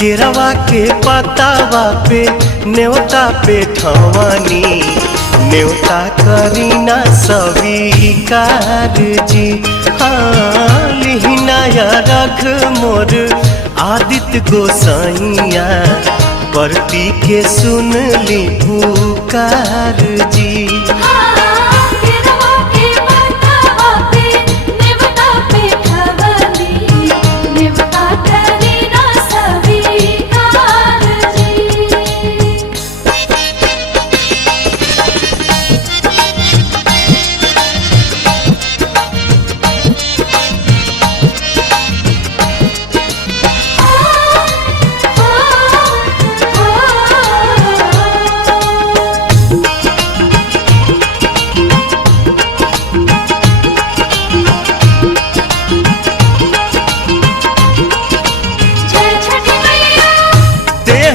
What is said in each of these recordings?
केरवा के पतावा पे न्योता पे ठवानी न्योता करीना स्वीकार जी। हाँ लिहिनाया रख मोर आदित्य गोसाइया परती के सुन ली पुकार जी।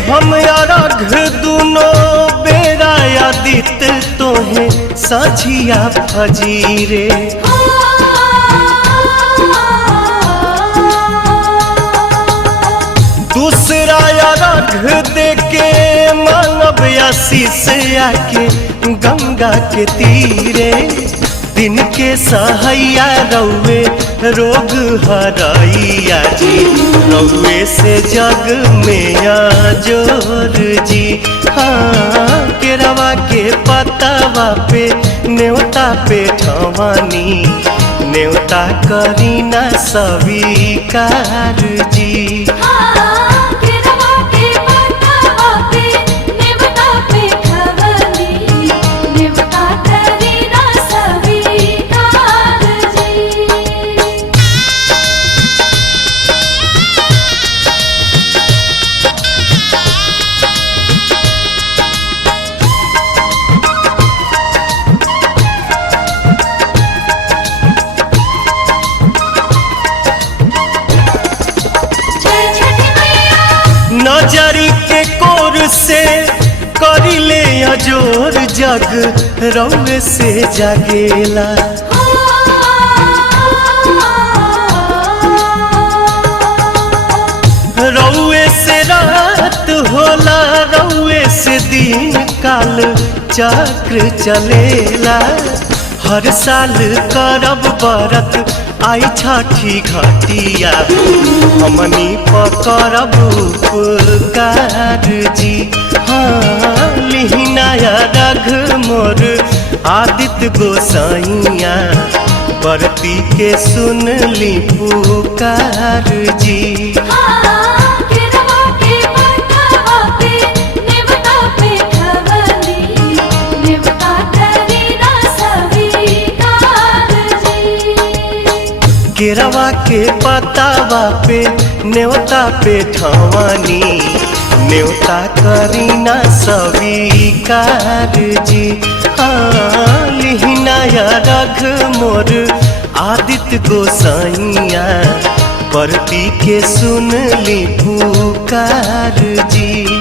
हम अरघ दुनो बेरा आदित्य तोहे साझिया फजीरे। दूसरा अरघ देके मानव आशीष आके गंगा के तीरे। दिन के सहैया रौवे रोग हराइया जी रौवे से जग में जोर जी। हाँ केरवा के पतावा पे न्योता पे ठवानी न्योता करीना स्वीकार जी। नजरी के कोर से करिले अजोर जग रौवे से जागेला। रौवे से रात होला रौवे से दिन काल चक्र चलेला। हर साल करब बरत आई छठी घटिया हमनी पकड़ब उपकार जी। हाँ लिहिनाया रघ मोर आदित्य गोसाइया परती के सुन ली पुकार जी। केरवा के पतावा पे न्योता पे ठवानी न्योता करीना स्वीकार जी। हाँ लिहिनाया रघ मोर आदित्य गोसाइया परती के सुन ली पुकार जी।